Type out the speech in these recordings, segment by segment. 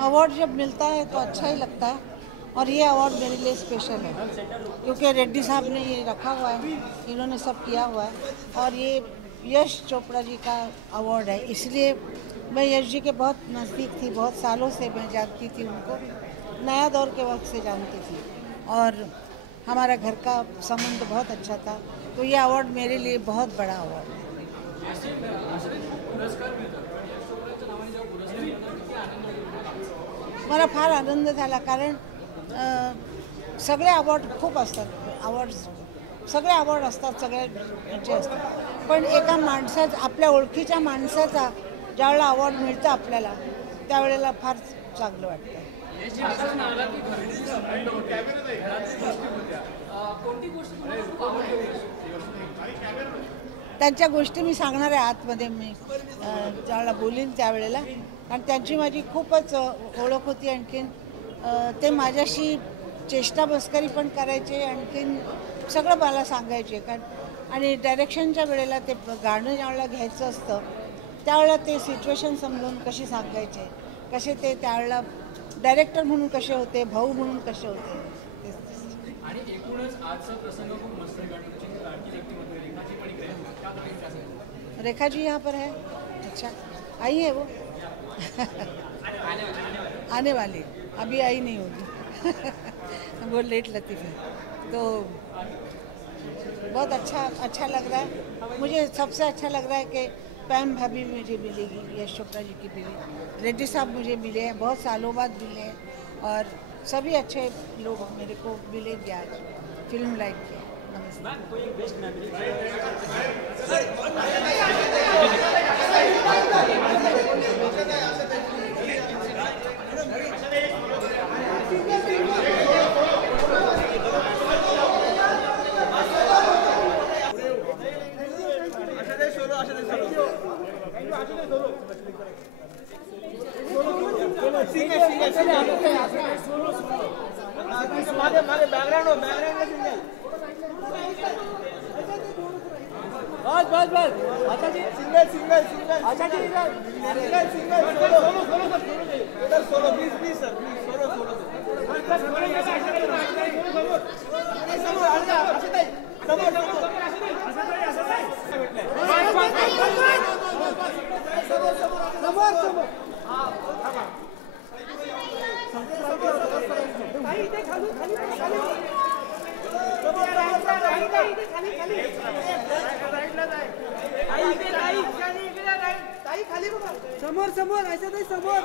Award जब मिलता है तो अच्छा ही लगता है और ये अवार्ड मेरे लिए स्पेशल है क्योंकि रेड्डी साहब ने ये रखा हुआ है, इन्होंने सब किया हुआ है और ये यश चोपड़ा जी का अवार्ड है, इसलिए मैं यश जी के बहुत नज़दीक थी, बहुत सालों से मैं जानती थी उनको, नया दौर के वक्त से जानती थी और हमारा घर का संबंध बहुत अच्छा था, तो ये अवार्ड मेरे लिए बहुत बड़ा अवार्ड है। मला फार आनंद झाला कारण सगळे अवॉर्ड खूप असतात, सगळे अवॉर्ड असतात, सगळ्यांचे असतात, पण एका माणसाचा, आपल्या ओळखीच्या माणसाचा ज्यावेळेला अवॉर्ड मिळतं आपल्याला त्यावेळेला फार चांगलं वाटतं. त्यांच्या गोष्टी मी सांगणार आहे आतमध्ये, मी ज्यावेळेला बोलीन त्यावेळेला, कारण त्यांची माझी खूपच ओळख होती. आणखीन ते माझ्याशी चेष्टा मस्करी पण करायचे, आणखीन सगळं मला सांगायचे. कारण आणि डायरेक्शनच्या वेळेला ते गाणं ज्यावेळेला घ्यायचं असतं त्यावेळेला ते सिच्युएशन समजून कशी सांगायचे, कसे ते त्यावेळेला डायरेक्टर म्हणून कसे होते, भाऊ म्हणून कसे होते. आणि एकूणच आजचा प्रसंग खूप मस्त आहे. रेखा जी यहाँ पर है, अच्छा आई है वो आने वाली, अभी आई नहीं होगी वो लेट लतीफ़ है, तो बहुत अच्छा लग रहा है. मुझे सबसे अच्छा लग रहा है कि पैम भाभी मुझे मिलेगी, यश चोपड़ा जी की बीवी, रेड्डी साहब मुझे मिले हैं, बहुत सालों बाद मिले हैं और सभी अच्छे लोग मेरे को मिलेंगे आज फिल्म लाइफ के. बस अच्छा जी, सिंगल अच्छा जी, single solo please sir, solo समोर ऐसा नाही, समोर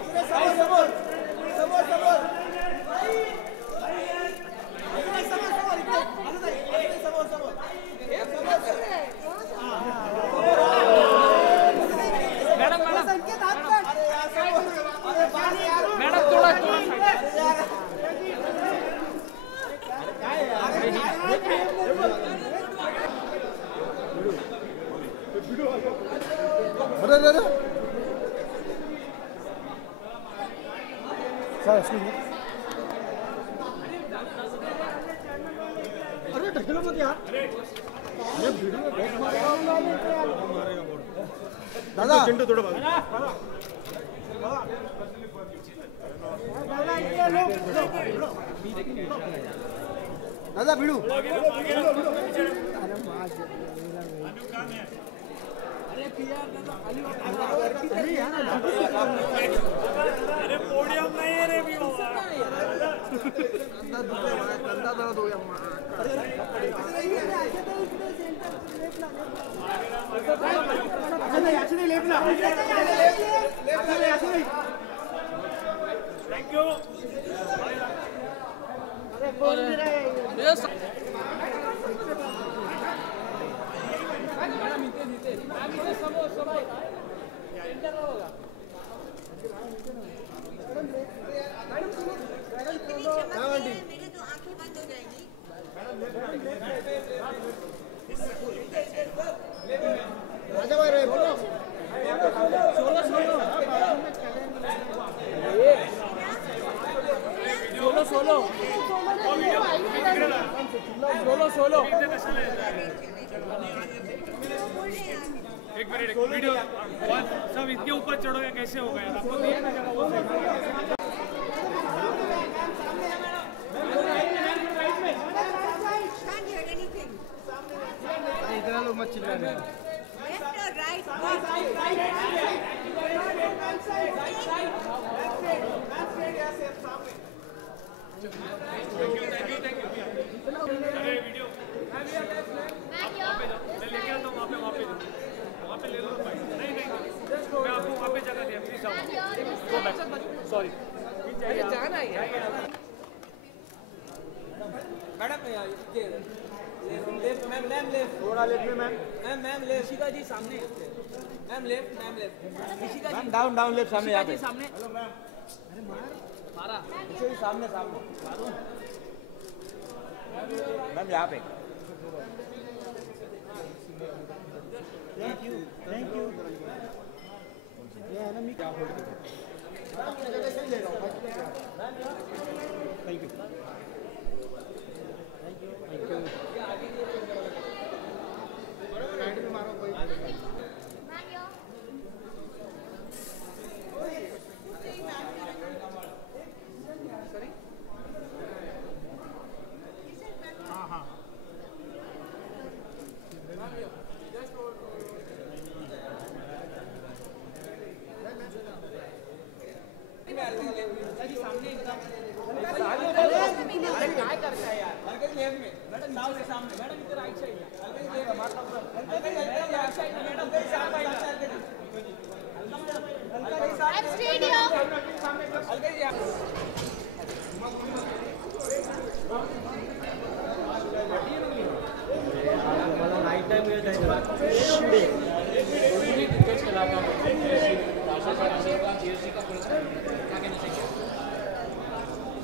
मॅडम थोडा अरे ढकलो मत यार, दादा चिंटू थोडं बघा दादा भिडू अरे पोडियम नाही रे मी कंदा जरा दो थँक्यू. मेरे तो आंखें बंद हो जाएंगी। राजा भाई रे बोलो एक मिनट वीडियो सब इतने ऊपर चढ़ोगे कैसे होगा यार आपको दिया ना जगह वो Can't hear anything. इतना लोग मत चिल्ला रहे Left or right? अरे वीडियो मैं लेके आता हूँ वहाँ पे ले लो भाई नहीं मैं आपको वहाँ पे जगह दिया प्लीज आओ सॉरी जाना है मैडम लेफ्ट मैम लेफ्ट थोड़ा लेफ्ट में मैम मैम लेफ्ट ऋषिका जी सामने मैम लेफ्ट ऋषिका जी डाउन डाउन लेफ्ट सामने यहाँ पे सामने मारा सामने सामने मैम यहाँ पे थैंक यू ये है ना मैं क्या होल्ड करूँ अपनी जगह से ही ले रहा हूँ थैंक यू राइट में मारो कोई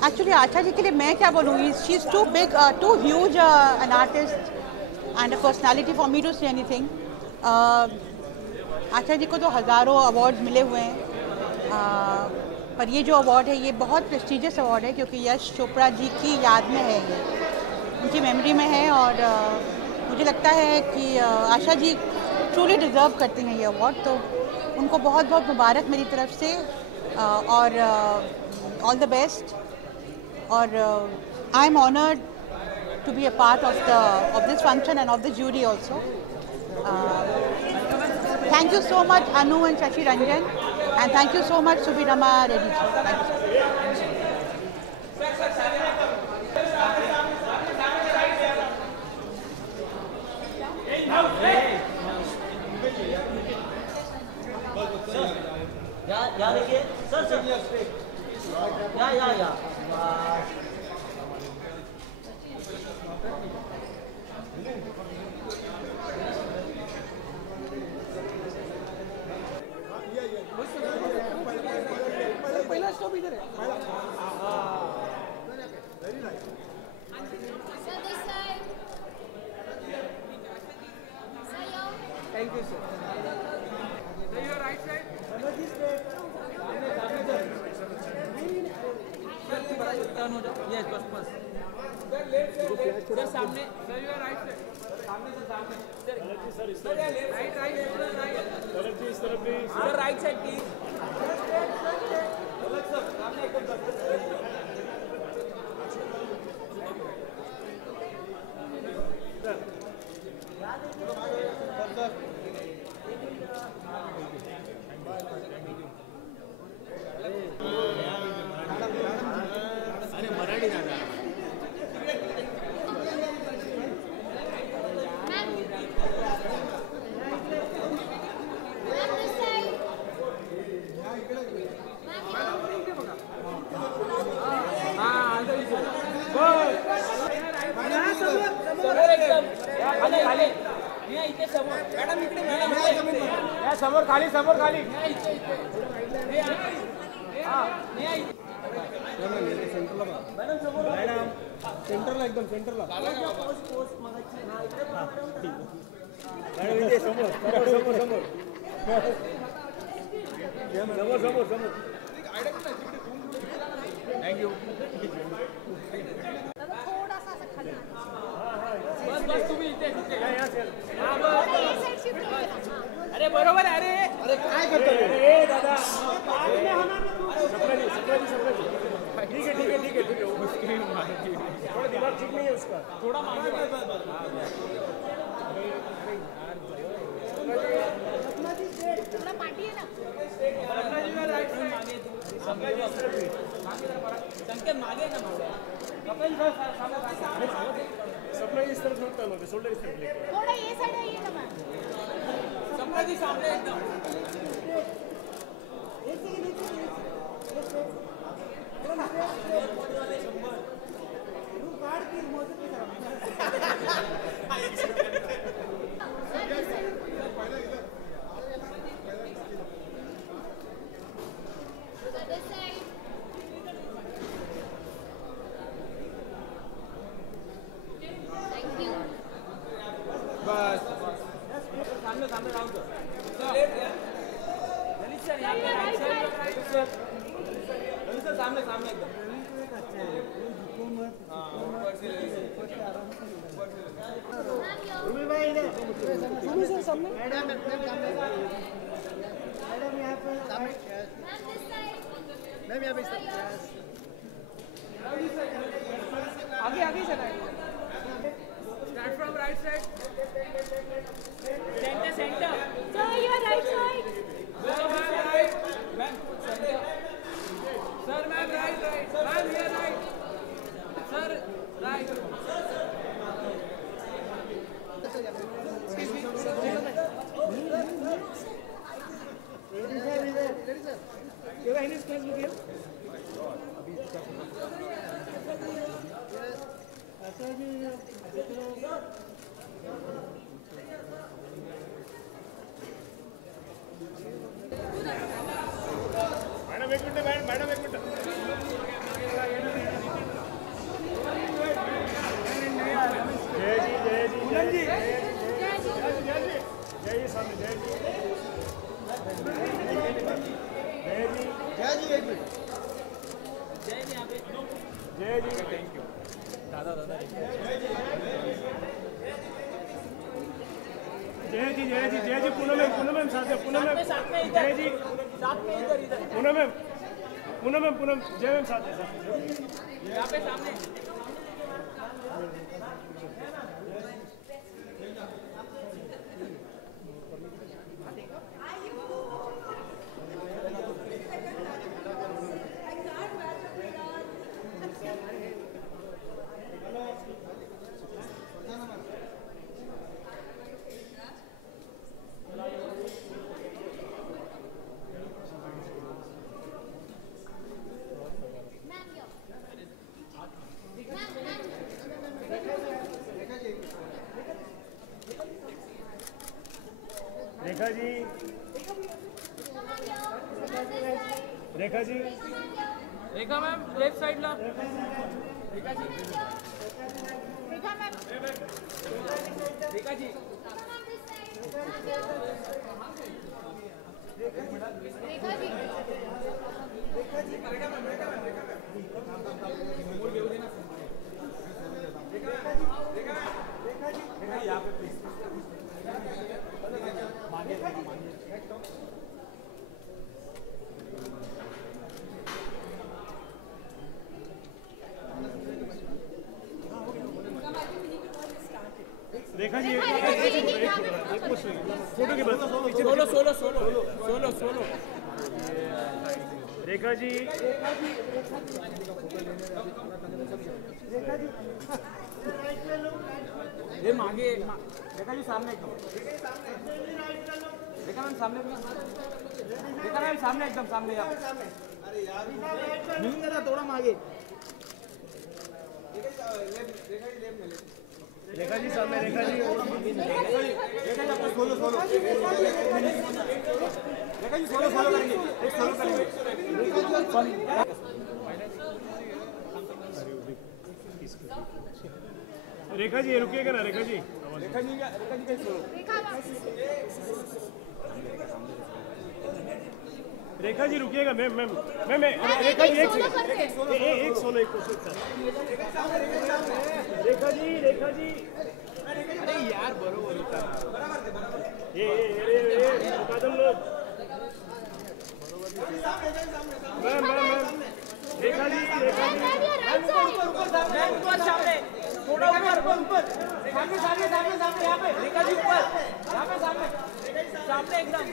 Actually, आशा जी के लिए मैं क्या बोलूँगी? She is too big, too huge an artist and a personality for me to say anything. Asha ji को तो हज़ारों अवार्ड्स मिले हुए हैं, पर ये जो अवार्ड है ये बहुत प्रेस्टिजियस अवार्ड है क्योंकि यश चोपड़ा जी की याद में है, ये उनकी मेमोरी में है और मुझे लगता है कि आशा जी ट्रूली डिज़र्व करती हैं ये अवार्ड, तो उनको बहुत बहुत मुबारक मेरी तरफ से और ऑल द बेस्ट। और I am honoured to be a part of this function and of the jury also. Thank you so much Anu and Shashi Ranjan, and thank you so much Subirama Reddy ji. Thank you. या देखिए sir या पहिला stop इधर है thank you sir right side yes बस sir सामने sir you are right side सामने से सामने सर राइट राइट इस तरफ भी sir right side please sir सामने एकदम अरे मराठी दादा हाँ समोर एकदम खाली खाली मी इथे समोर मॅडम इकडे मॅडम या समोर खाली मॅडम समोर मॅडम सेंटरला एकदम सेंटरला मॅडम इथे समोर थँक्यू बस तुम्ही इथे अरे बरोबर अरे काय करतो दादा ठीक है थोड़ा दिमाग ठीक नहीं है उसका थोड़ा मागे थोड़ा पार्टी है ना संकेत मागे ना सपना इस तरफ होता है मगर शोल्डर इस तरफ लेकर थोड़ा ये साइड आइएगा मैम सपना जी सामने एकदम बस सामने राहून सर सामने एकदम आगे चला start from right side centre sir your right side ma'am sir ma'am right ma'am here right sir right madam एक मिनट जय जी सामने जय जी थैंक यू दादा जय जी पूनम साथ में जय जी साथ में इधर पूनम जय मैम साथ में यहाँ पे सामने रेखा मैम लेफ्ट साइड ला रेखा जी यहाँ पे प्लीज रेखा जी फोटो के बाद सोलो रेखा जी ये मागे रेखा जी सामने एकदम रेखा मैम सामने रेखा मैम सामने एकदम सामने मिळून गेला थोडा मागे रेखा जी सामने, रेखा जी सोलो करेंगे, एक सोलो करेंगे। रेखा जी रुकिएगा ना, रेखा जी कहीं सोलो। रेखा जी रुकिएगा मैम रेखा जी एक सोलो एक रेखा जी अरे यार बरोबर होता ये कदम लोग मैम रेखा जी सामने थोड़ा ऊपर सामने यहाँ पे रेखा जी ऊपर यहाँ पे सामने एकदम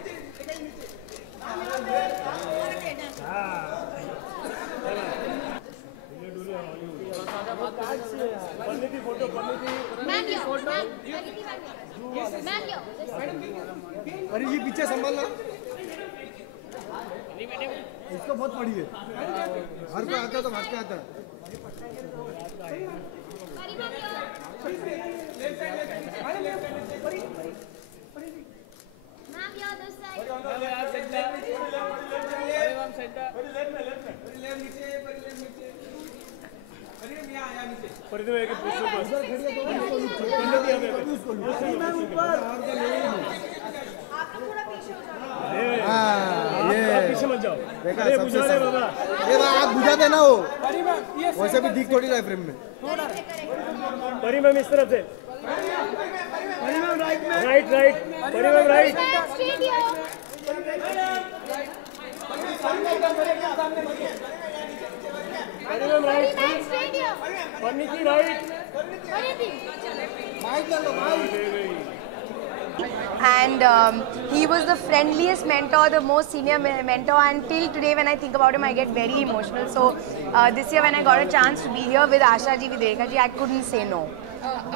अरे ये पीछे संभालना, इसको बहुत पड़ी है, हर कोई आता तो भाग के आता है। पीछे मत जाओ, अरे बुझा दे बाबा, अरे आप बुझा देना वो, वैसे भी दिख थोड़ी रहा है फ्रेम में। परी मैम इस तरफ से, राइट परी मैम राइट, परी मैम राइट, पन्नी की right, and he was the friendliest mentor, the most senior mentor, and till today when I think about him I get very emotional. So this year when I got a chance to be here with Asha ji, with Rekha ji, I couldn't say no.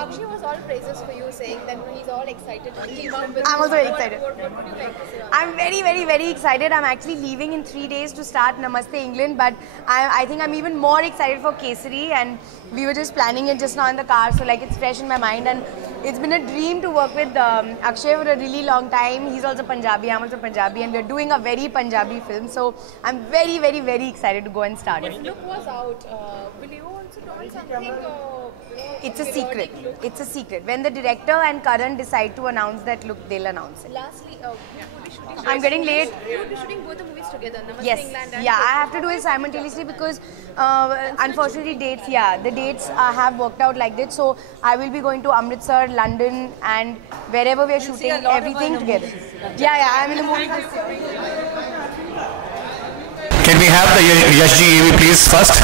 Akshay was all praises for you, saying that he's all excited to team up with I'm also very excited. What would you like to say? I'm very, very, very excited. I'm actually leaving in 3 days to start Namaste England, but I think I'm even more excited for Kesari, and we were just planning it just now in the car, so like it's fresh in my mind, and it's been a dream to work with Akshay for a really long time. He's also Punjabi, I'm also Punjabi, and we're doing a very Punjabi film, so I'm very, very, very excited to go and start it. When look was out, will you also do something? It's a secret. It's a secret. When the director and Karan decide to announce that look, they'll announce it. Lastly, you would be shooting. I'm getting late. You would be shooting both the movies together. Namaste Yes. England and Yeah, I have to do it simultaneously because unfortunately dates, the dates have worked out like that. So I will be going to Amritsar, London, and wherever we are shooting everything together. Yeah, I'm in the movie. Can we have the Yash ji EV please first?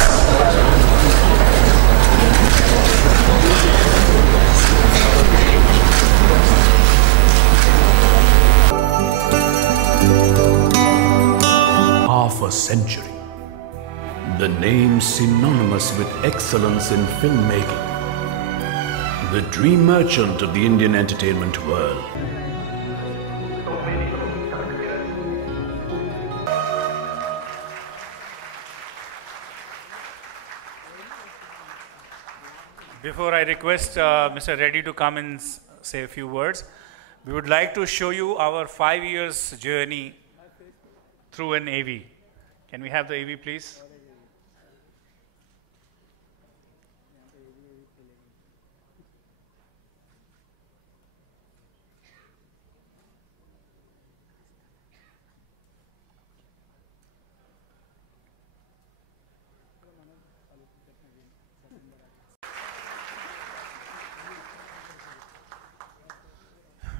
Half a century. The name synonymous with excellence in filmmaking. The dream merchant of the Indian entertainment world. Before I request Mr. Reddy to come and say a few words, we would like to show you our 5 years journey through an AV. Can we have the AV please?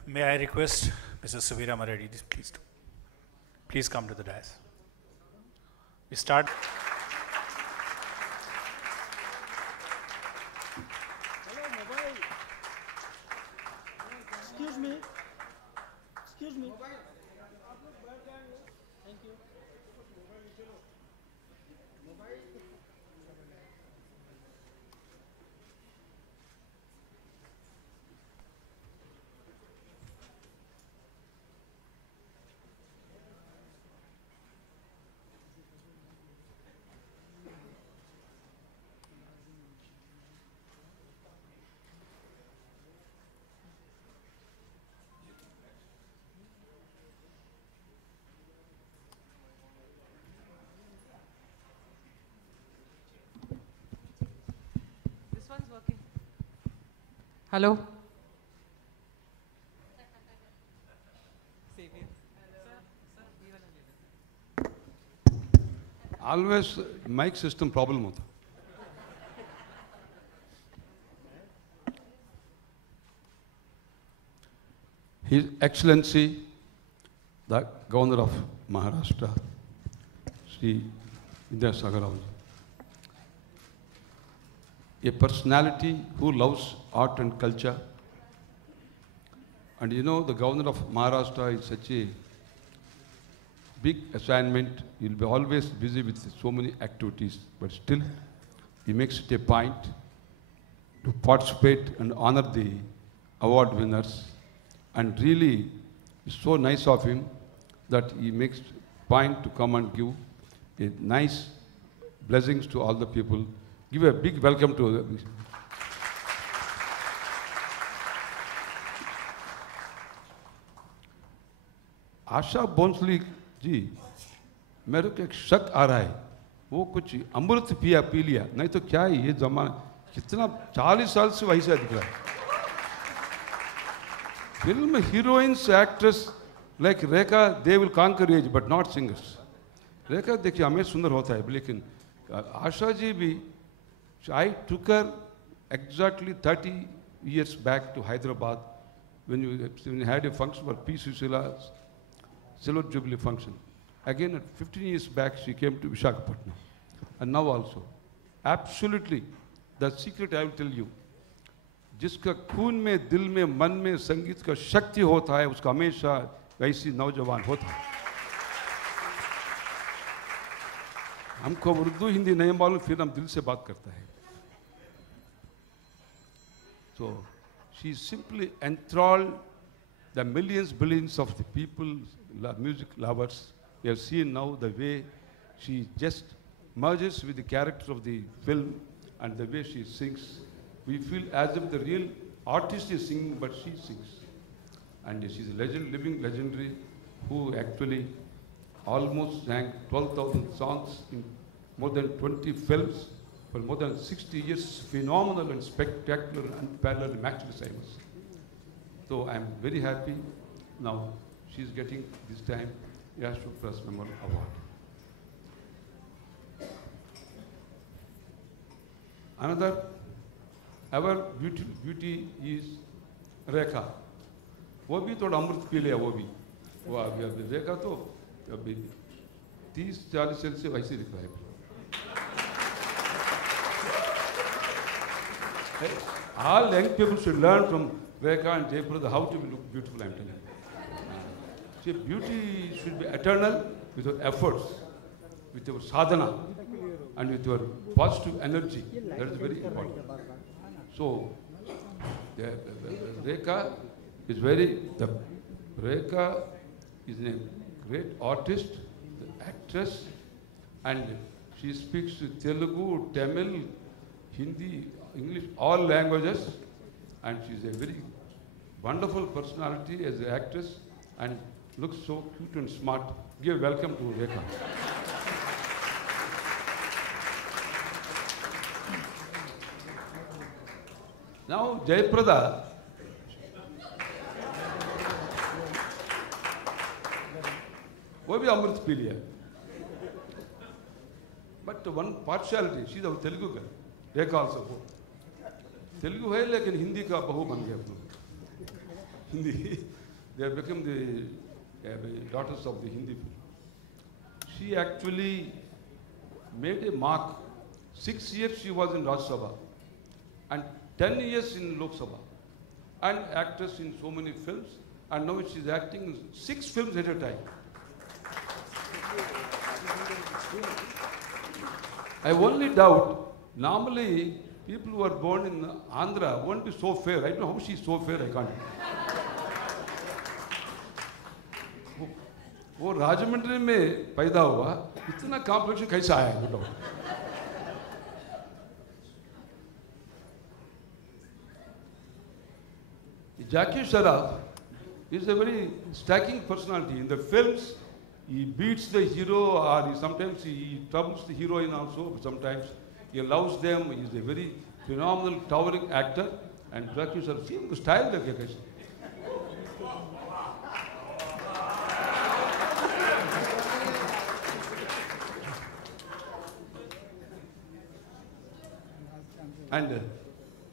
May I request Mrs. Suvira Reddy, please come to the dais. We start. Excuse me. Excuse me. Thank you. Hello. Always mic system problem होता. His Excellency, the Governor of Maharashtra, Sri Vidyasagar Rao, a personality who loves art and culture. And you know, the Governor of Maharashtra is such a big assignment. He'll be always busy with so many activities, but still he makes it a point to participate and honor the award winners. And really, it's so nice of him that he makes point to come and give a nice blessings to all the people. Give a big welcome to Asha Bhosle जी. मेरे को एक शक आ रहा है, वो कुछ अमृत पिया P लिया, नहीं तो क्या है ये जमाना, कितना 40 साल से वैसा दिख रहा है. Film heroines, actress like Rekha, they will conquer age, but not singers. Rekha देखिए हमें सुंदर होता है, लेकिन आशा जी भी, I took her exactly 30 years back to Hyderabad when we had a function for P. Susila's Silver Jubilee function. Again, 15 years back, she came to Visakhapatnam. And now also. Absolutely. The secret I will tell you. जिसका खून में, दिल में, मन में संगीत का शक्ति होता है, उसका हमेशा वैसी नौजवान होता है. हमको उर्दू हिंदी नहीं मालूम, फिर हम दिल से बात करते हैं. So, she simply enthralled the millions, billions of the people, music lovers. We have seen now the way she just merges with the character of the film and the way she sings. We feel as if the real artist is singing, but she sings. And she's a legend, living legendary, who actually almost sang 12,000 songs in more than 20 films for more than 60 years. Phenomenal and spectacular and unparalleled, matchless, I must say. So I'm very happy now she's getting this time Yash Chopra's Memorial Award. Another ever beauty is Rekha. वो भी थोड़ा अमृत P लिया, वो भी. वो अभी रेखा तो अभी 30-40 साल से वैसे दिख रहा है. All young people should learn from Rekha and Jayapurada how to look beautiful, I'm telling you. See, beauty should be eternal with your efforts, with your sadhana, and with your positive energy. That is very important. So, Rekha is Rekha is a great artist, actress, and she speaks Telugu, Tamil, Hindi, English, all languages, and she's a very wonderful personality as an actress and looks so cute and smart. Give welcome to Rekha. Now, Jayaprada, वो भी अमृत P लिया. But one partiality, she is a Telugu girl. Rekha also. Telugu है लेकिन हिंदी का बहू बन गया अपना. Hindi, they have become the daughters of the Hindi film. She actually made a mark. 6 years she was in Rajya Sabha and 10 years in Lok Sabha, and actress in so many films, and now she's acting in 6 films at a time. I only doubt, normally people who are born in Andhra won't be so fair. I don't know how she's so fair, I can't. वो राजमंड्री में पैदा हुआ, इतना complexion कैसे आया बताओ? Jackie Sharaf is a very striking personality. In the films, he beats the hero, or sometimes he troubles the heroine also. Sometimes he loves them. He is a very phenomenal towering actor and producer. See उनको style देखिए कैसे. And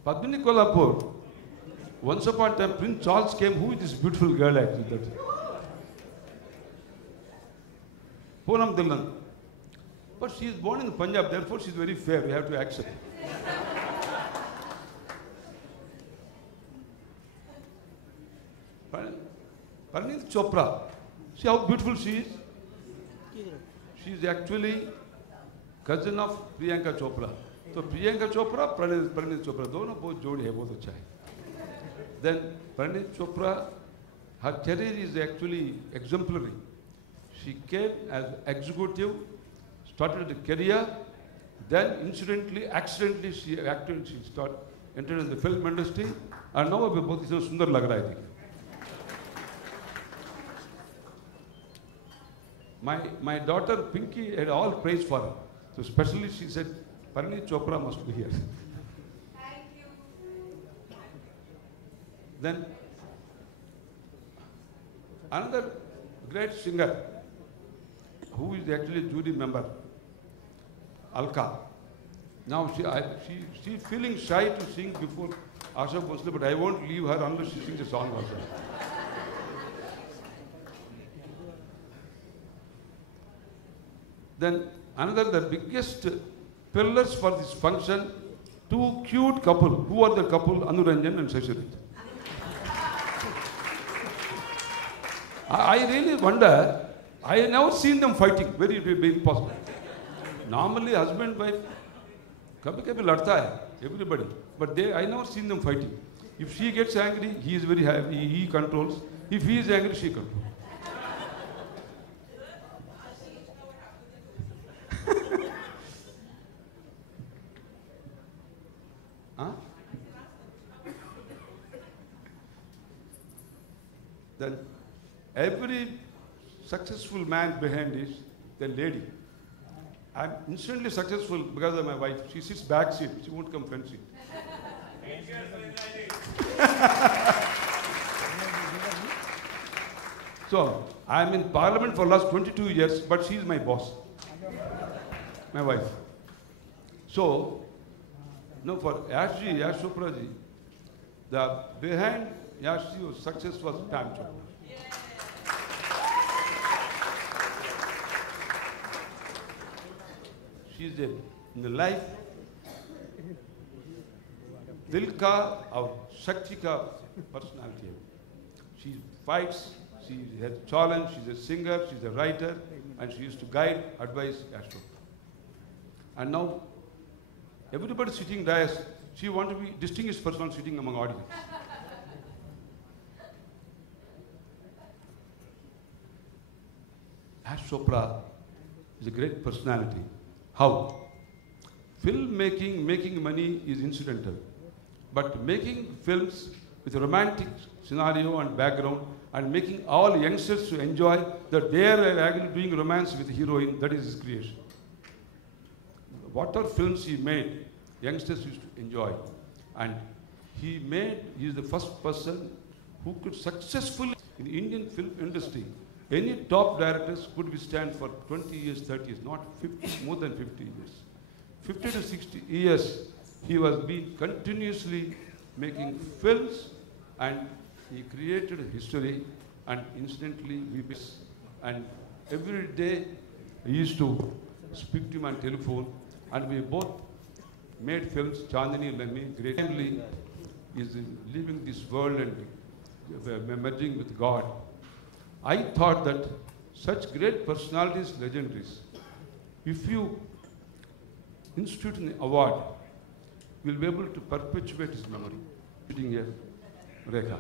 Padmini Kolhapur, once upon a time, Prince Charles came. Who is this beautiful girl actually? Poonam Dhillon. But she is born in Punjab, therefore she is very fair. We have to accept. Parneet Chopra. See how beautiful she is? She is actually cousin of Priyanka Chopra. So Priyanka Chopra, Parneet Chopra, दोनों बहुत जोड़ी है, बहुत अच्छा है. Then Parneet Chopra, her career is actually exemplary. She came as executive, started a career, then incidentally, accidentally, she acted. She entered in the film industry, and now अभी बहुत इतना सुंदर लग रहा है देखिए. My daughter Pinky had all praise for her. So especially she said, Parneet Chopra must be here. Thank you. Then another great singer who is actually jury member, Alka. Now she's feeling shy to sing before Asha Bhosle, but I won't leave her unless she sings a song also. Then another, the biggest pillars for this function, two cute couple. Who are the couple? Anu Ranjan and Sashirat. I really wonder, I have never seen them fighting, very impossible. Normally husband, wife, kabhi ladta hai, everybody. But I never seen them fighting. If she gets angry, he is very happy, he controls. If he is angry, she controls. Huh? Then every successful man behind is the lady. I'm instantly successful because of my wife. She sits back seat. She won't come front seat. So I'm in Parliament for the last 22 years, but she's my boss, my wife. So, no, for Yash Chopra ji, the behind Yash ji's success was Pam Chopra. She's in the life, Dil ka or Shakti ka personality. She fights, she has challenge, she's a singer, she's a writer, and she used to guide, advise Yash Chopra. And now, everybody sitting dais, she wants to be distinguished person sitting among audience. Yash Chopra is a great personality. How? Filmmaking, making money is incidental. But making films with a romantic scenario and background and making all youngsters to enjoy that they are actually doing romance with the heroine, that is his creation. Whatever films he made, youngsters used to enjoy. And he is the first person who could successfully, in the Indian film industry, any top directors could withstand for 20 years, 30 years, not 50, more than 50 years. 50 to 60 years, he was been continuously making films, and he created history, and instantly we miss. And every day, I used to speak to him on telephone, and we both made films. Chandani Lemmi, greatly is leaving this world and merging with God. I thought that such great personalities, legendaries, if you institute an award, you'll be able to perpetuate his memory. Sitting here, Rekha.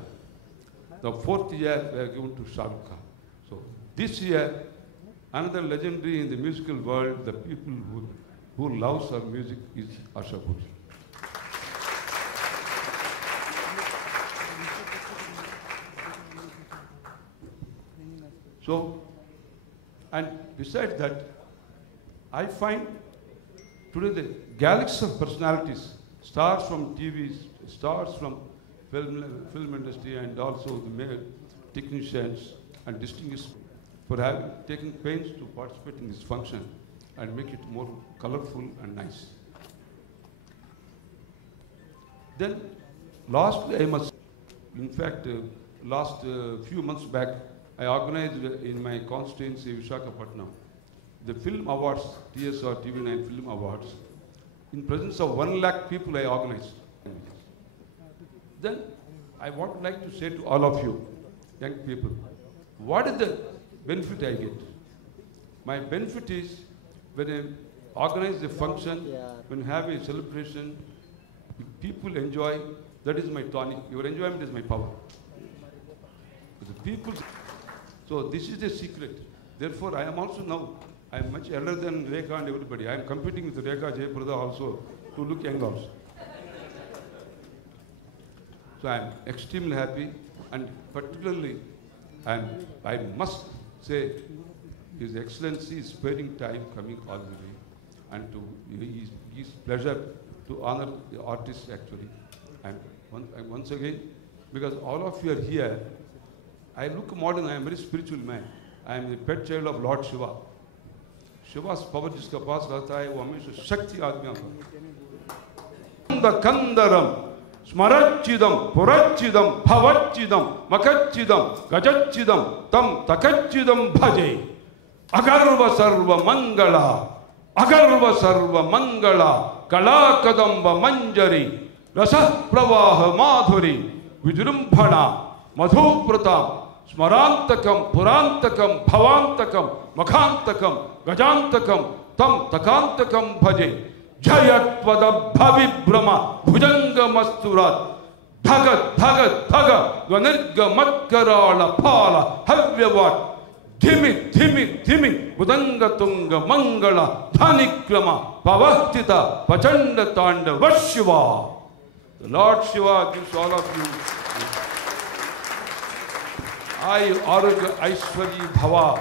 The 4th year, we are given to Shah Rukh Khan. So this year, another legendary in the musical world, the people who loves our music, is Asha Bhosle. So, and besides that, I find today the galaxy of personalities stars from TV, stars from film industry, and also the male technicians and distinguished for having taken pains to participate in this function and make it more colorful and nice. Then, lastly, I must, in fact, last few months back, I organized in my constituency, Visakhapatnam, the film awards, TSR TV9 Film Awards. In presence of 1 lakh people, I organized. Then, I would like to say to all of you, young people, what is the benefit I get? My benefit is when I organize a function, when I have a celebration, people enjoy, that is my tonic. Your enjoyment is my power. The people, so this is the secret. Therefore, I am also now, I am much elder than Rekha and everybody. I am competing with Rekha Jayaprada also to look young also. So I am extremely happy, and particularly, I must say, His Excellency is sparing time coming all the way, and to his pleasure to honor the artists actually. And once again, because all of you are here, I look modern, I am a very spiritual man. I am the pet child of Lord Shiva. Shiva's power जिसके पास रहता है वो हमेशा शक्ति आदमियों का कंदरम स्मरच्चिदम पुरच्चिदम भवच्चिदम मकच्चिदम गजच्चिदम तम तकच्चिदम भजे अगर्व सर्व मंगला कला कदम्ब मंजरी रस प्रवाह माधुरी विजृंभणा मधुप्रता स्मरांतकम पुरांतकम भवांतकम मखांतकम गजांतकम तम तकांतकम भजे जयत्वद भविभ्रम भुजंग मस्तुरात धग धग धग वनिर्ग मत्कराल फाल हव्यवाट धिमि धिमि धिमि उदंग तुंग मंगल धनिक्रम पवस्थित प्रचंड तांडव Shiva. The Lord Shiva gives all of you Arugya Aishwarya Bhava.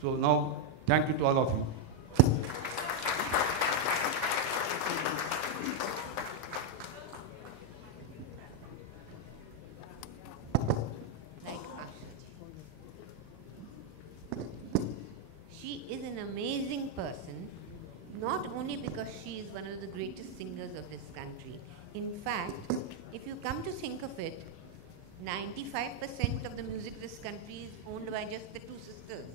So now, thank you to all of you. She is an amazing person, not only because she is one of the greatest singers of this country. In fact, if you come to think of it, 95% of the music of this country is owned by just the two sisters.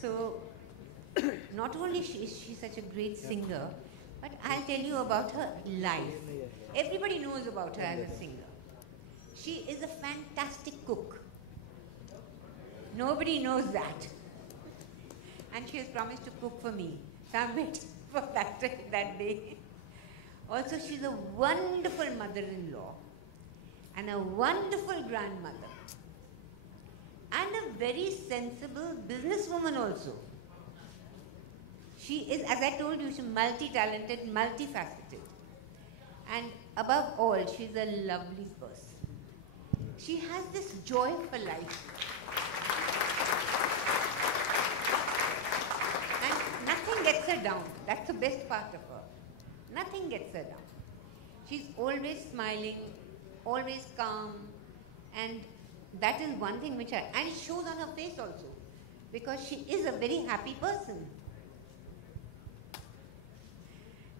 So, not only is she such a great singer, but I'll tell you about her life. Everybody knows about her as a singer. She is a fantastic cook. Nobody knows that. And she has promised to cook for me. So I'm waiting for that day. Also, she's a wonderful mother-in-law and a wonderful grandmother and a very sensible businesswoman also. She is, as I told you, she's multi-talented, multifaceted. And above all, she's a lovely person. She has this joy for life. Nothing gets her down. That's the best part of her. Nothing gets her down. She's always smiling, always calm, and that is one thing which and it shows on her face also, because she is a very happy person.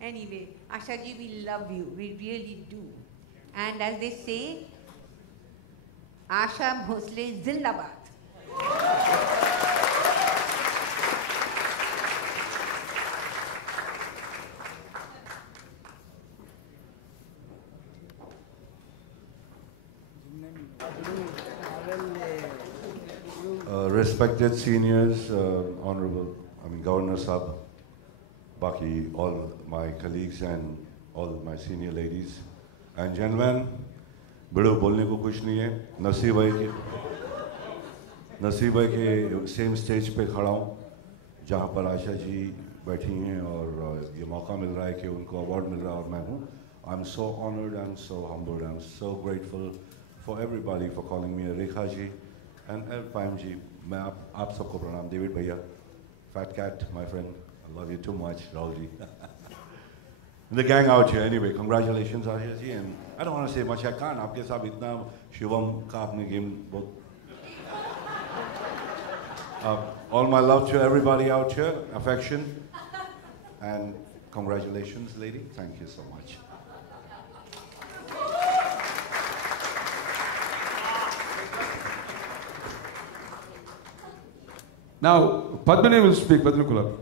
Anyway, Asha ji, we love you. We really do. And as they say, Asha Bhosle Zindabad. Respected seniors, Honorable, Governor Sahab, Baki, all my colleagues and all my senior ladies and gentlemen, बड़ो बोलने को कुछ नहीं है. नसीब है कि same stage पे खड़ा हूँ जहाँ पर आशा जी बैठी हैं और ये मौका मिल रहा है कि उनको अवार्ड मिल रहा है और मैं हूँ. I'm so honored and so humbled and so grateful for everybody for calling me a Rekha ji and Payam ji. मैं आप सबको प्रणाम. डेविड भैया, Fat Cat, my friend, I love you too much, Rahul ji. The gang out here, anyway, congratulations Asha ji, and I don't want to say much, I can't. आपके साथ इतना शिवम का आपने गेम बहुत. All my love to everybody out here, affection, and congratulations, lady. Thank you so much. Now, Padmini will speak, Padmini Kulab.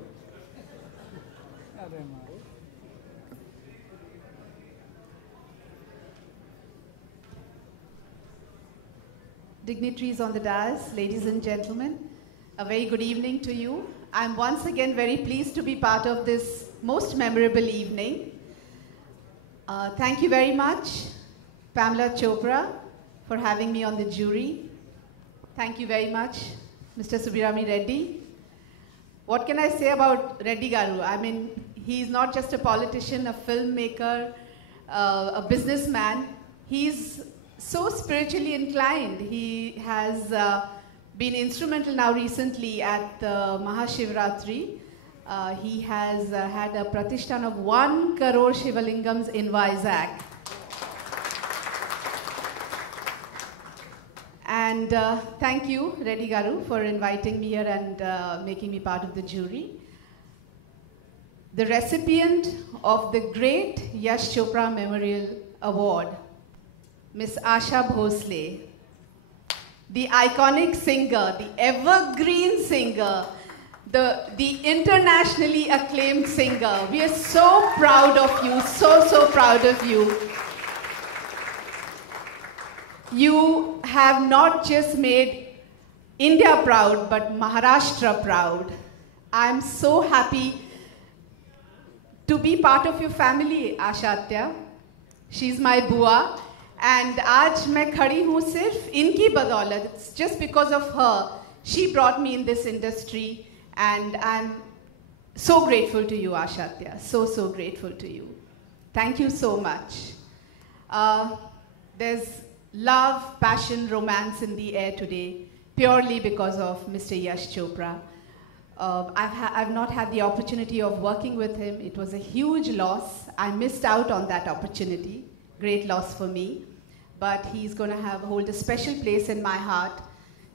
Dignitaries on the dais, ladies and gentlemen, a very good evening to you. I'm once again very pleased to be part of this most memorable evening. Thank you very much, Pamela Chopra, for having me on the jury. Thank you very much, Mr. Subirami Reddy. What can I say about Reddy Garu? I mean, he's not just a politician, a filmmaker, a businessman. He's so spiritually inclined. He has been instrumental now recently at the Mahashivratri. He has had a pratishthan of 1 crore Shivalingams in Vizag. And thank you, Reddy Garu, for inviting me here and making me part of the jury. The recipient of the Great Yash Chopra Memorial Award, Miss Asha Bhosle, the iconic singer, the evergreen singer, the internationally acclaimed singer. We are so proud of you, so proud of you. You have not just made India proud, but Maharashtra proud. I'm so happy to be part of your family, Ashatya. She's my bua. And आज मैं खड़ी हूँ सिर्फ इनकी बदौलत. It's just because of her. She brought me in this industry, and I'm so grateful to you, Ashatya. So grateful to you. Thank you so much. There's love, passion, romance in the air today, purely because of Mr. Yash Chopra. I've not had the opportunity of working with him. It was a huge loss. I missed out on that opportunity. Great loss for me. But he's going to hold a special place in my heart.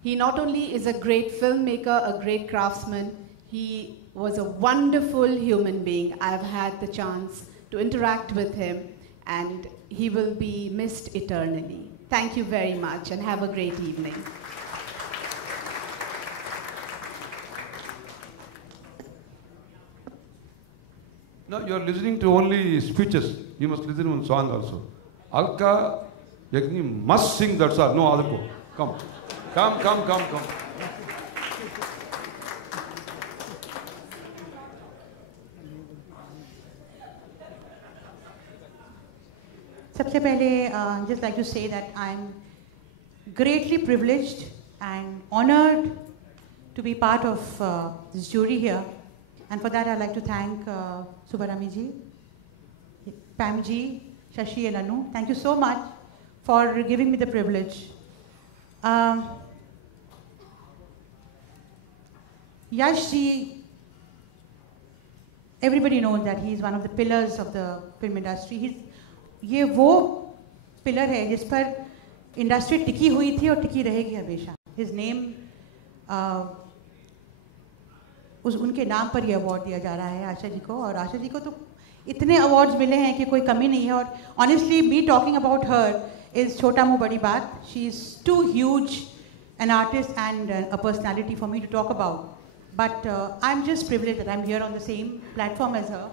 He not only is a great filmmaker, a great craftsman, he was a wonderful human being. I've had the chance to interact with him, and he will be missed eternally. Thank you very much, and have a great evening. No, you are listening to only speeches. You must listen to one song also. Alka Yagni must sing that song. No other go. Come. सबसे पहले just like to say that I'm greatly privileged and honored to be part of this jury here, and for that I'd like to thank Subarami ji, Pam ji, Shashi and Anu. Thank you so much for giving me the privilege. Yash ji, everybody knows that he is one of the pillars of the film industry. ये वो pillar है जिस पर industry टिकी हुई थी और टिकी रहेगी हमेशा. His name, उनके नाम पर ये अवार्ड दिया जा रहा है आशा जी को, और आशा जी को तो इतने अवार्ड्स मिले हैं कि कोई कमी नहीं है. और honestly me talking about her is छोटा मुँह बड़ी बात. She is too huge an artist and a personality for me to talk about, but I am just privilege that I am here on the same platform as her.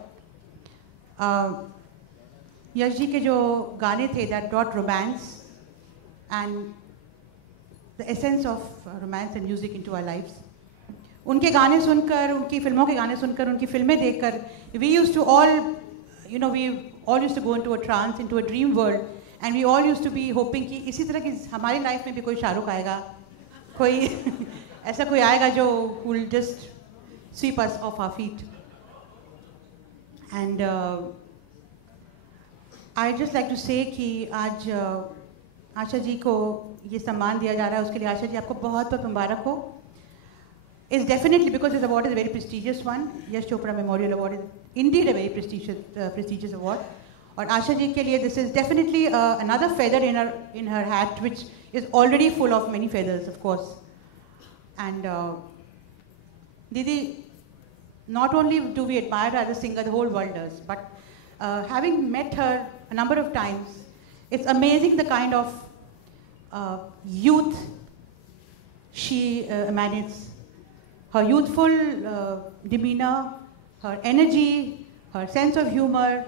Yash ji के जो गाने थे that brought romance and the essence of romance and music into our lives, उनके गाने सुनकर, उनकी फिल्मों के गाने सुनकर, उनकी फिल्में देखकर, we used to all, we all used to go into a trance, into a dream world, and we all used to be hoping कि इसी तरह की हमारी लाइफ में भी कोई शाहरुख आएगा, कोई ऐसा कोई आएगा जो will just sweep us off our feet. And I'd just like to say कि आज आशा जी को ये सम्मान दिया जा रहा है, उसके लिए आशा जी आपको बहुत बहुत मुबारक हो. is definitely, because this award is a very prestigious one. Yash Chopra Memorial Award is indeed a very prestigious award. And Asha ji ke liye, this is definitely another feather in her hat, which is already full of many feathers, of course. And Didi, not only do we admire her as a singer, the whole world does, but having met her a number of times, it's amazing the kind of youth she emanates. Her youthful demeanor, her energy, her sense of humor,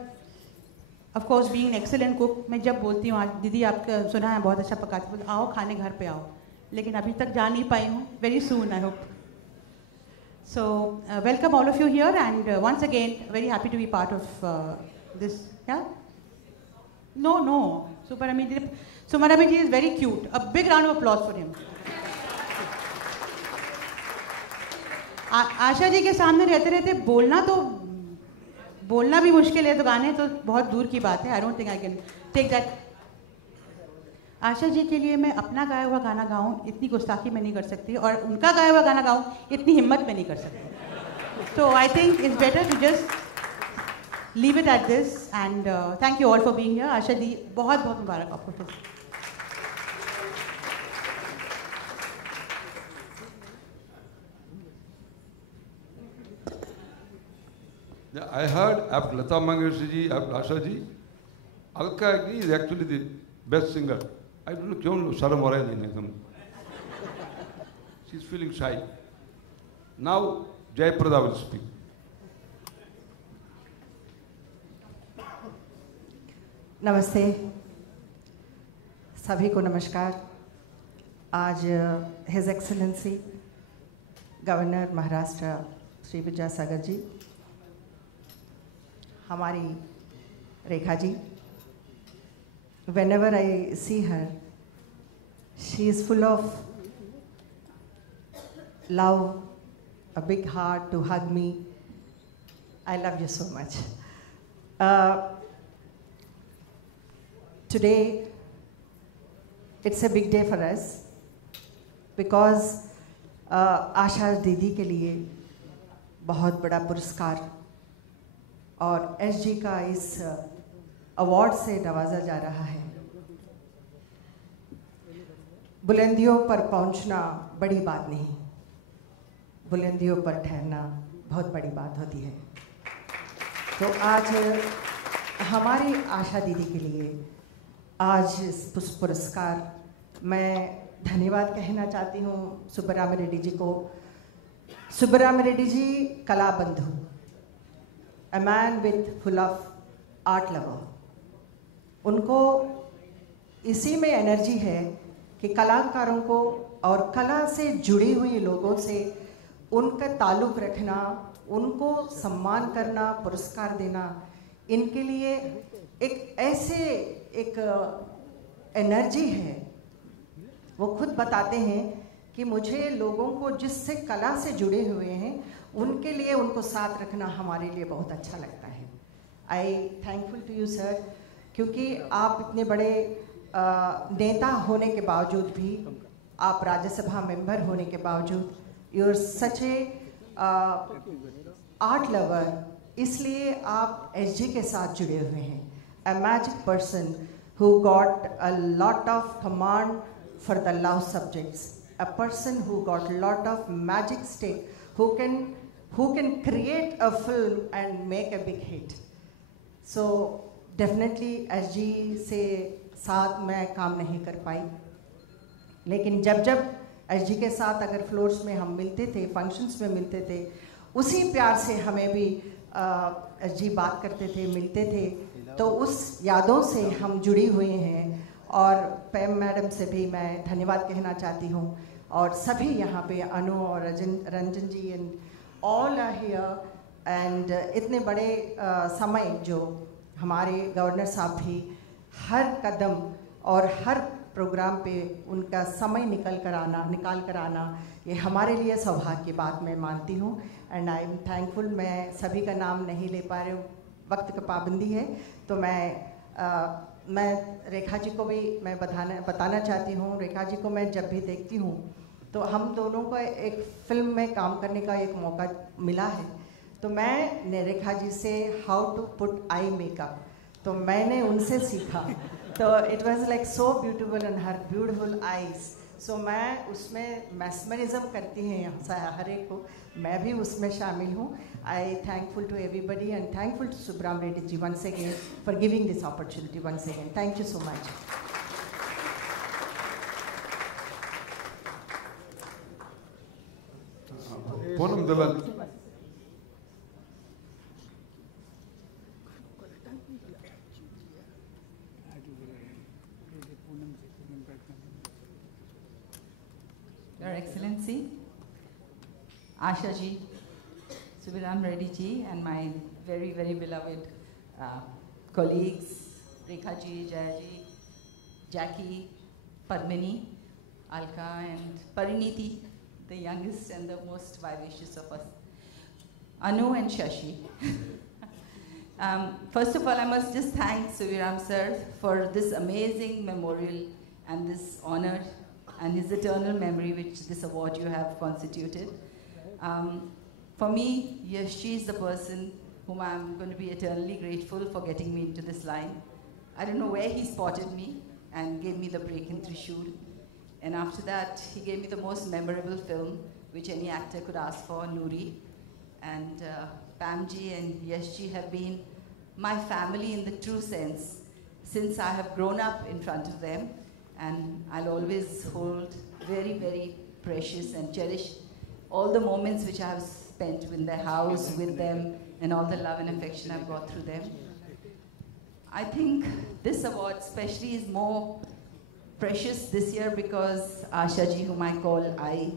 of course being an excellent cook. मैं जब बोलती हूँ आज दीदी आपका सुना है बहुत अच्छा पकाती हूँ, आओ खाने घर पे आओ, लेकिन अभी तक जा नहीं पाई हूँ. Very soon, I hope. So welcome all of you here, and once again very happy to be part of this. Yeah. No. Sumarami ji is very cute. A big round of applause for him. आशा जी के सामने रहते रहते बोलना भी मुश्किल है, तो गाने तो बहुत दूर की बात है. I don't think I can take that. Asha ji के लिए मैं अपना गाया हुआ गाना गाऊं, इतनी गुस्ताखी में नहीं कर सकती, और उनका गाया हुआ गाना गाऊं, इतनी हिम्मत में नहीं कर सकती. So I think it's better to just leave it at this, and thank you all for being here. Asha ji बहुत बहुत मुबारक आपको. I heard after Lata Mangeshkar ji, after Asha ji, Alka Yagnik is actually the best singer. I don't know क्यों शर्म हो रहा है एकदम. She's feeling shy. Now Jayaprada will speak. नमस्ते, सभी को नमस्कार. आज His Excellency governor Maharashtra Shri Vidyasagar ji, हमारी रेखा जी, whenever I see her, she is full of love, a big heart to hug me. I love you so much. Today, it's a big day for us because आशा दीदी के लिए बहुत बड़ा पुरस्कार और SG का इस अवार्ड से नवाजा जा रहा है. बुलंदियों पर पहुंचना बड़ी बात नहीं, बुलंदियों पर ठहरना बहुत बड़ी बात होती है. तो आज हमारी आशा दीदी के लिए आज इस पुरस्कार मैं धन्यवाद कहना चाहती हूँ सुब्बराम रेड्डी जी को. सुब्बराम रेड्डी जी कला बंधु, a man with full of art lover. उनको इसी में एनर्जी है कि कलाकारों को और कला से जुड़ी हुई लोगों से उनका ताल्लुक़ रखना, उनको सम्मान करना, पुरस्कार देना, इनके लिए एक ऐसे एक एनर्जी है. वो खुद बताते हैं कि मुझे लोगों को जिससे कला से जुड़े हुए हैं उनके लिए उनको साथ रखना हमारे लिए बहुत अच्छा लगता है. आई थैंकफुल टू यू सर, क्योंकि आप इतने बड़े नेता होने के बावजूद भी, आप राज्यसभा मेंबर होने के बावजूद, you are such a art lover, इसलिए आप एसजी के साथ जुड़े हुए हैं. A magic person who got a lot of command for the love subjects, a person who got a lot of magic stick, who can create a film and make a big hit. So definitely SG से साथ मैं काम नहीं कर पाई, लेकिन जब SG के साथ अगर फ्लोर्स में हम मिलते थे, फंक्शंस में मिलते थे, उसी प्यार से हमें भी SG बात करते थे, मिलते थे, तो उस यादों से हम जुड़ी हुई हैं. और पैम मैडम से भी मैं धन्यवाद कहना चाहती हूँ, और सभी यहाँ पे अनु और Ranjan ji and all are here. And इतने बड़े समय जो हमारे गवर्नर साहब भी हर कदम और हर प्रोग्राम पे उनका समय निकाल कर आना ये हमारे लिए सौभाग्य की बात मैं मानती हूँ. And I am thankful. मैं सभी का नाम नहीं ले पा रही हूँ, वक्त का पाबंदी है, तो मैं रेखा जी को भी मैं बताना चाहती हूँ. रेखा जी को मैं जब भी देखती हूँ तो हम दोनों को एक फिल्म में काम करने का एक मौका मिला है। तो मैं रेखा जी से how to put I makeup, तो मैंने उनसे सीखा। तो it was like so beautiful and her beautiful eyes. So मैं उसमें मैस्मरिज्म करती हैं हर एक को, मैं भी उसमें शामिल हूँ। I thankful to everybody and thankful to Subram Reddy ji once again for giving this opportunity once again. Thank you so much. Poonam Dalal. Your Excellency, Asha ji, Subiram Reddy ji, and my very, very beloved colleagues, Rekha ji, Jaya ji, Jackie, Padmini, Alka, and Pariniti, the youngest and the most vivacious of us, Anu and Shashi. First of all, I must just thank Subiram sir for this amazing memorial and this honor and his eternal memory, which this award you have constituted. For me, Yashji is the person whom I'm going to be eternally grateful for getting me into this line. I don't know where he spotted me and gave me the break in Trishul. And after that, he gave me the most memorable film which any actor could ask for, Noori. And Pamji and Yashji have been my family in the true sense since I have grown up in front of them. And I'll always hold very, very precious and cherish all the moments which I have spent in their house with them and all the love and affection I've got through them. I think this award especially is more precious this year because Asha ji, whom I call Ai,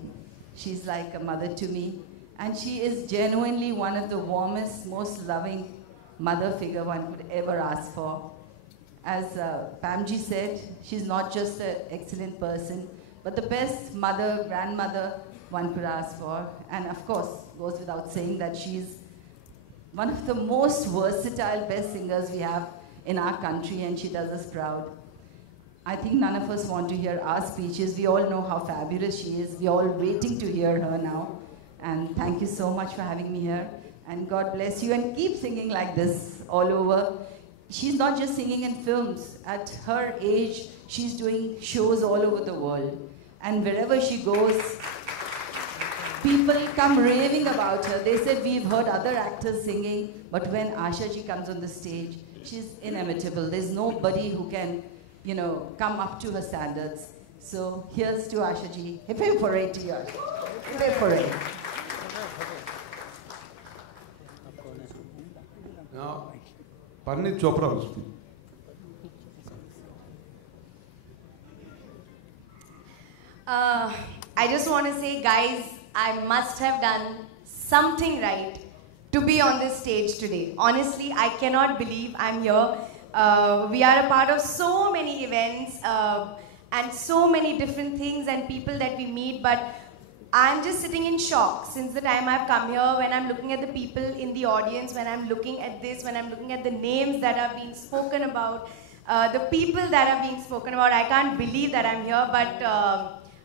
she's like a mother to me. And she is genuinely one of the warmest, most loving mother figure one could ever ask for. As Pamji said, she's not just an excellent person, but the best mother, grandmother one could ask for. And of course, goes without saying that she's one of the most versatile, best singers we have in our country, and she does us proud. I think none of us want to hear our speeches. We all know how fabulous she is. We're all waiting to hear her now. And thank you so much for having me here. And God bless you, and keep singing like this all over. She's not just singing in films. At her age, she's doing shows all over the world. And wherever she goes, people come raving about her. They said, we've heard other actors singing, but when Asha ji comes on the stage, she's inimitable. There's nobody who can, you know, come up to her standards. So here's to Asha ji. Hip hip hooray to you. Hip hip hooray. Now, Parneet Chopra will speak. I just want to say, guys, I must have done something right to be on this stage today. Honestly, I cannot believe I'm here. We are a part of so many events and so many different things and people that we meet, but I'm just sitting in shock since the time I've come here, when I'm looking at the people in the audience, when I'm looking at this, when I'm looking at the names that are being spoken about, the people that are being spoken about. I can't believe that I'm here, but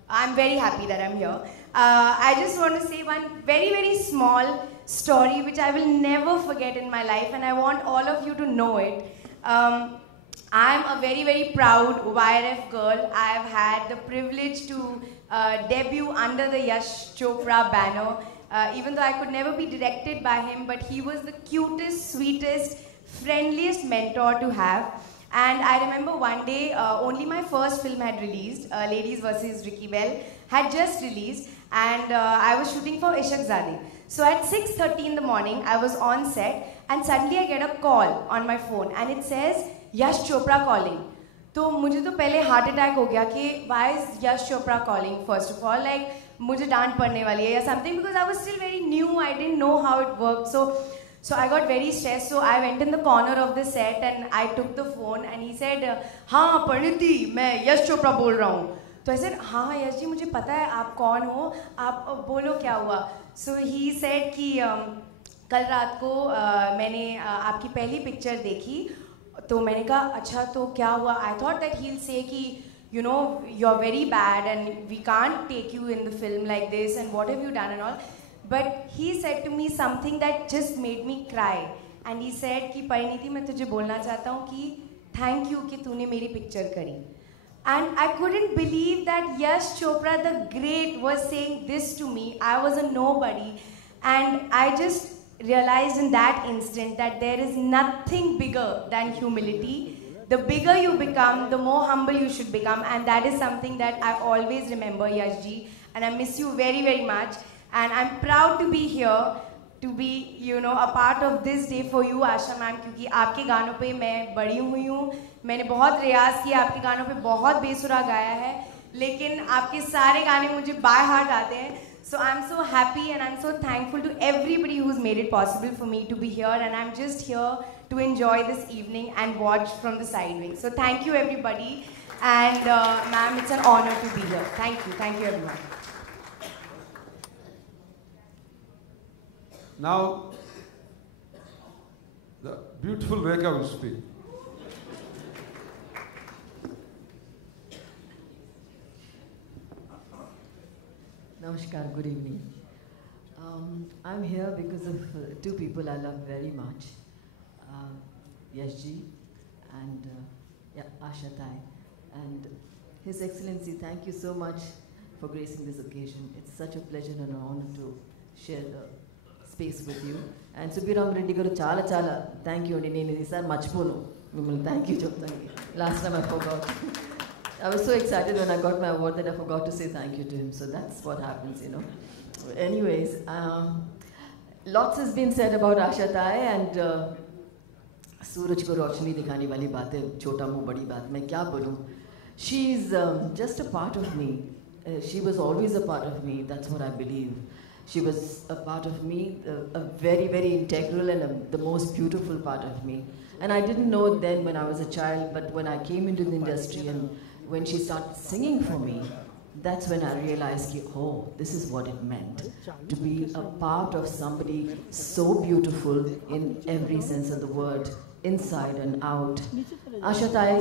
I'm very happy that I'm here. I just want to say one very, very small story which I will never forget in my life, and I want all of you to know it. I'm a very, very proud YRF girl. I have had the privilege to debut under the Yash Chopra banner, even though I could never be directed by him, but he was the cutest, sweetest, friendliest mentor to have. And I remember one day, only my first film had released, Ladies vs. Ricky Bell, had just released, and I was shooting for Ishaq Zadeh. So at 6:30 in the morning, I was on set, and suddenly I get a call on my phone, and it says, Yash Chopra calling. तो मुझे तो पहले heart attack हो गया कि why is Yash Chopra calling first of all, like मुझे डांट पड़ने वाली है या something, because I was still very new, I didn't know how it worked. So I got very stressed. So I went in the corner of the set and I took the phone and he said, हाँ परिणीति, मैं यश चोपड़ा बोल रहा हूँ. तो I said, हाँ यश जी मुझे पता है आप कौन हो, आप बोलो क्या हुआ. So he said कि कल रात को मैंने आपकी पहली पिक्चर देखी. तो मैंने कहा अच्छा तो क्या हुआ. I thought that he'll say कि you know, you're very bad and we can't take you in the film like this and what have you done and all. But he said to me something that just made me cry. And he said कि परिणीति मैं तुझे बोलना चाहता हूँ कि thank you कि तूने मेरी picture करी. And I couldn't believe that Yash Chopra the great was saying this to me. I was a nobody. And I just realized in that instant that there is nothing bigger than humility. The bigger you become, the more humble you should become, and that is something that I always remember, Yashji, and I miss you very, very much. And I'm proud to be here, to be, you know, a part of this day for you, Asha ma'am, क्योंकि आपके गानों पे मैं बड़ी हुई हूँ. मैंने बहुत रियाज किया, आपके गानों पे बहुत बेसुरा गाया है, लेकिन आपके सारे गाने मुझे by heart आते हैं. So I'm so happy and I'm so thankful to everybody who's made it possible for me to be here, and I'm just here to enjoy this evening and watch from the side wing. So thank you everybody, and ma'am, it's an honor to be here. Thank you everyone. Now, the beautiful Rekha will speak. Namaskar, good evening. I'm here because of two people I love very much, Yashji and Asha Tai. And His Excellency, thank you so much for gracing this occasion. It's such a pleasure and an honor to share the space with you. And Subbiram Reddy garu chala thank you andi nenu isar marchiponu mimmalni thank you cheptanu. Last time I forgot. I was so excited when I got my award that I forgot to say thank you to him. So that's what happens, you know. Anyways, lots has been said about Asha Tai, and सूरज को रोशनी दिखाने वाली बातें, छोटा मुंह बड़ी बात, मैं क्या बोलूं. She's just a part of me. She was always a part of me. That's what I believe. She was a part of me, a very, very integral and the most beautiful part of me. And I didn't know it then when I was a child, but when I came into the industry and when she started singing for me, that's when I realized, oh, this is what it meant to be a part of somebody so beautiful in every sense of the word, inside and out. Asha Tai,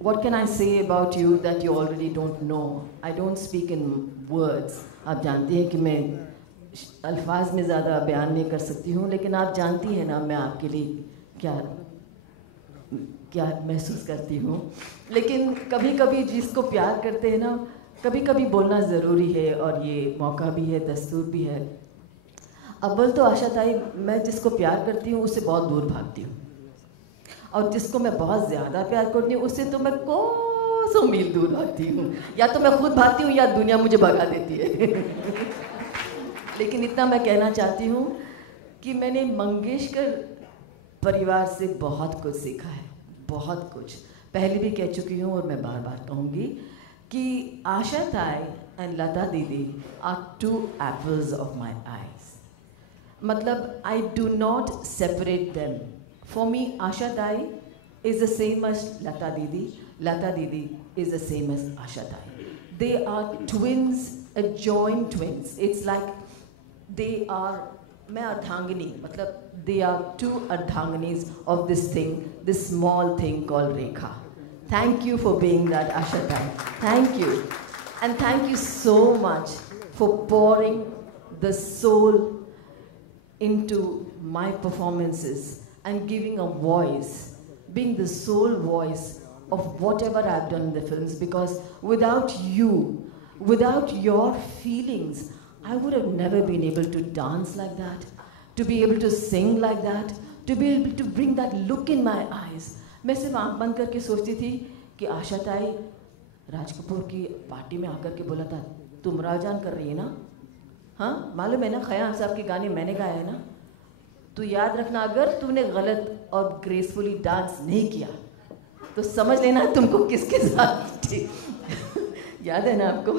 what can I say about you that you already don't know? I don't speak in words. आप जानती हैं कि मैं अल्फाज में ज़्यादा बयान नहीं कर सकती हूँ, लेकिन आप जानती हैं ना मैं आपके लिए क्या महसूस करती हूँ. लेकिन कभी कभी जिसको प्यार करते हैं ना, कभी कभी बोलना ज़रूरी है, और ये मौका भी है, दस्तूर भी है. अव्वल तो आशा ताई, मैं जिसको प्यार करती हूँ उससे बहुत दूर भागती हूँ, और जिसको मैं बहुत ज़्यादा प्यार करती हूँ उससे तो मैं कोसों मील दूर भागती हूँ. या तो मैं खुद भागती हूँ या दुनिया मुझे भगा देती है. लेकिन इतना मैं कहना चाहती हूँ कि मैंने मंगेशकर परिवार से बहुत कुछ सीखा है, बहुत कुछ. पहले भी कह चुकी हूँ और मैं बार बार कहूँगी कि आशा ताई and Lata Didi are two apples of my eyes. मतलब I do not separate them. For me Asha Tai is the same as Lata Didi is the same as Asha Tai. They are twins, a joint twins. It's like they are, मैं अर्धांगिनी, मतलब they are two ardhanginis of this thing, this small thing called Rekha. Thank you for being that, Asha Tai. Thank you. And thank you so much for pouring the soul into my performances and giving a voice, being the sole voice of whatever I've done in the films, because without you, without your feelings, I would have never been able to dance like that, to be able to sing like that, to be able to bring that look in my eyes. मैं सिर्फ आँख बंद करके सोचती थी कि आशा ताई राज कपूर की पार्टी में आकर के बोला था, तुम राजान कर रही है ना, हाँ मालूम है ना, खयाम साहब के गाने मैंने गाए हैं ना, तो याद रखना अगर तुमने गलत और ग्रेसफुली डांस नहीं किया तो समझ लेना तुमको किसके साथ याद है ना आपको.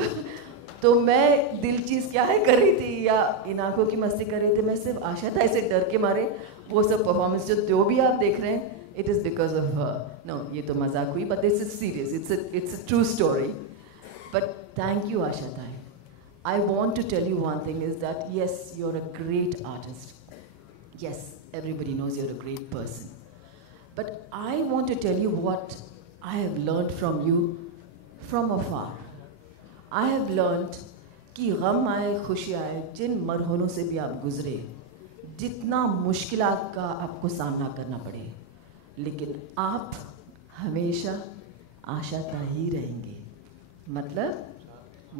तो मैं दिल चीज़ क्या है कर रही थी या इन आँखों की मस्ती कर रही थी, मैं सिर्फ आशा ताई से डर के मारे वो सब परफॉर्मेंस जो भी आप देख रहे हैं, it is because of her. No, ये तो मजाक हुई, but this is serious. It's a true story. But thank you, Asha Tai. I want to tell you one thing is that yes, you're a great artist. Yes, everybody knows you're a great person. But I want to tell you what I have learned from you from afar. I have learned कि गम आए खुशी आए, जिन मरहलों से भी आप गुजरे, जितना मुश्किलात का आपको सामना करना पड़े, लेकिन आप हमेशा आशाता ही रहेंगे, मतलब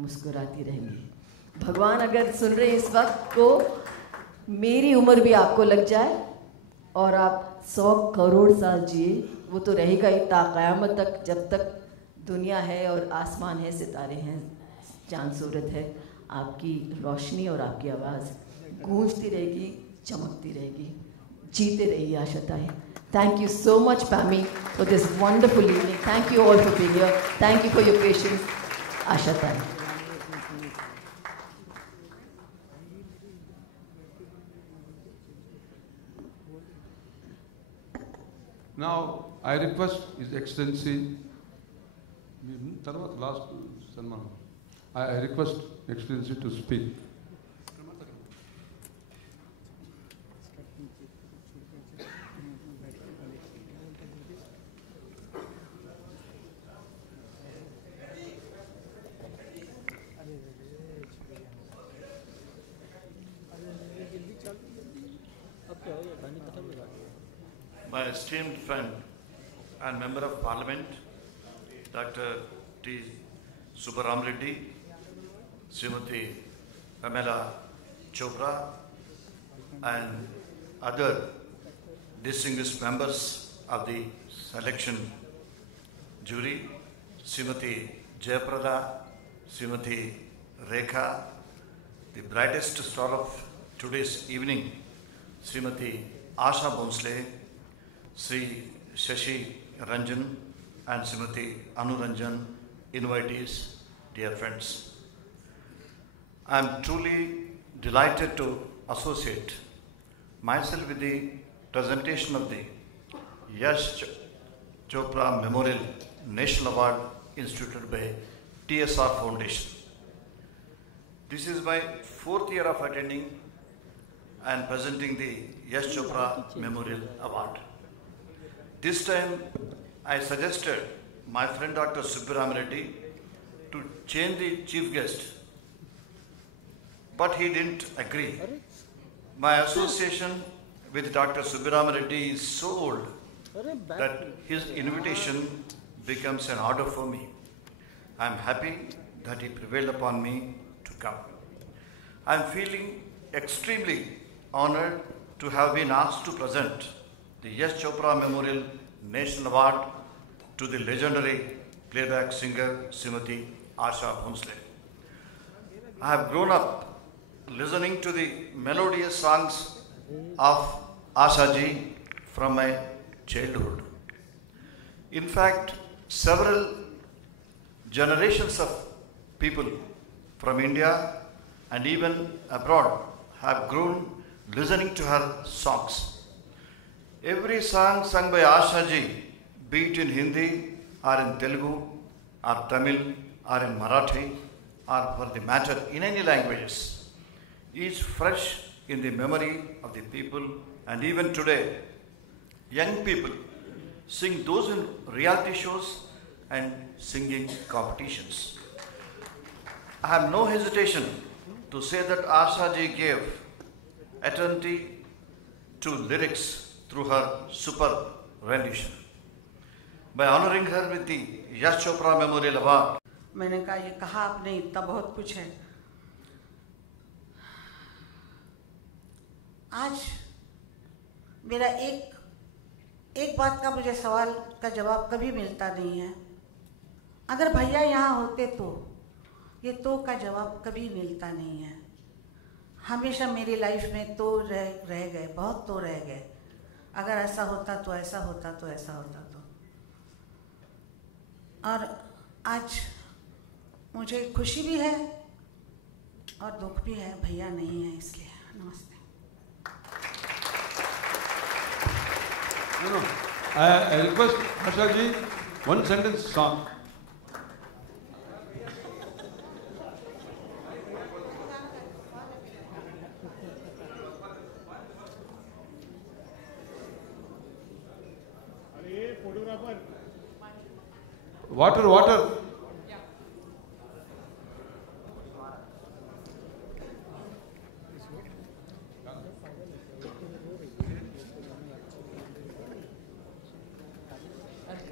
मुस्कुराती रहेंगी। भगवान अगर सुन रहे हैं इस वक्त को, मेरी उम्र भी आपको लग जाए और आप 100 करोड़ साल जिए, वो तो रहेगा ही ता क़यामत तक, जब तक दुनिया है और आसमान है, सितारे हैं, चांद सूरत है। आपकी रोशनी और आपकी आवाज़ गूंजती रहेगी, चमकती रहेगी। जीते रहिए आशाताएं। Thank you so much, Pammy, for this wonderful evening. Thank you all for being here. Thank you for your patience. आशाताएं। Now, I request His Excellency, last Salman, I request Excellency to speak. My esteemed friend and Member of Parliament, Dr. T. Subbaram Reddy, Srimati Pamela Chopra, and other distinguished members of the selection jury, Srimati Jayaprada, Srimati Rekha, the brightest star of today's evening, Srimati Asha Bhonsle, Sri Shashi Ranjan and Srimati Anu Ranjan, invitees, dear friends. I am truly delighted to associate myself with the presentation of the Yash Chopra Memorial National Award instituted by TSR Foundation. This is my 4th year of attending and presenting the Yash Chopra Memorial Award. This time, I suggested my friend Dr. Subbaram Reddy to change the chief guest, but he didn't agree. My association with Dr. Subbaram Reddy is so old that his invitation becomes an order for me. I am happy that he prevailed upon me to come. I am feeling extremely honored to have been asked to present the Yash Chopra Memorial National Award to the legendary playback singer Srimati Asha Bhonsle. I have grown up listening to the melodious songs of Asha ji from my childhood. In fact, several generations of people from India and even abroad have grown listening to her songs. Every song sung by Asha ji, be it in Hindi or in Telugu or Tamil or in Marathi or for the matter in any languages, is fresh in the memory of the people, and even today, young people sing those in reality shows and singing competitions. I have no hesitation to say that Asha ji gave eternity to lyrics through her superb rendition. By honoring her with the Yash Chopra Memorial Award, मैंने कहा ये कहा आपने इतना बहुत कुछ है। आज मेरा एक बात का मुझे सवाल का जवाब कभी मिलता नहीं है। अगर भैया यहाँ होते तो ये तो का जवाब कभी मिलता नहीं है। हमेशा मेरी लाइफ में तो रह गए, बहुत तो रह गए। अगर ऐसा होता तो ऐसा होता तो ऐसा होता तो। और आज मुझे खुशी भी है और दुख भी है, भैया नहीं है इसलिए। नमस्ते। No, I request Asha ji, one sentence song. Water.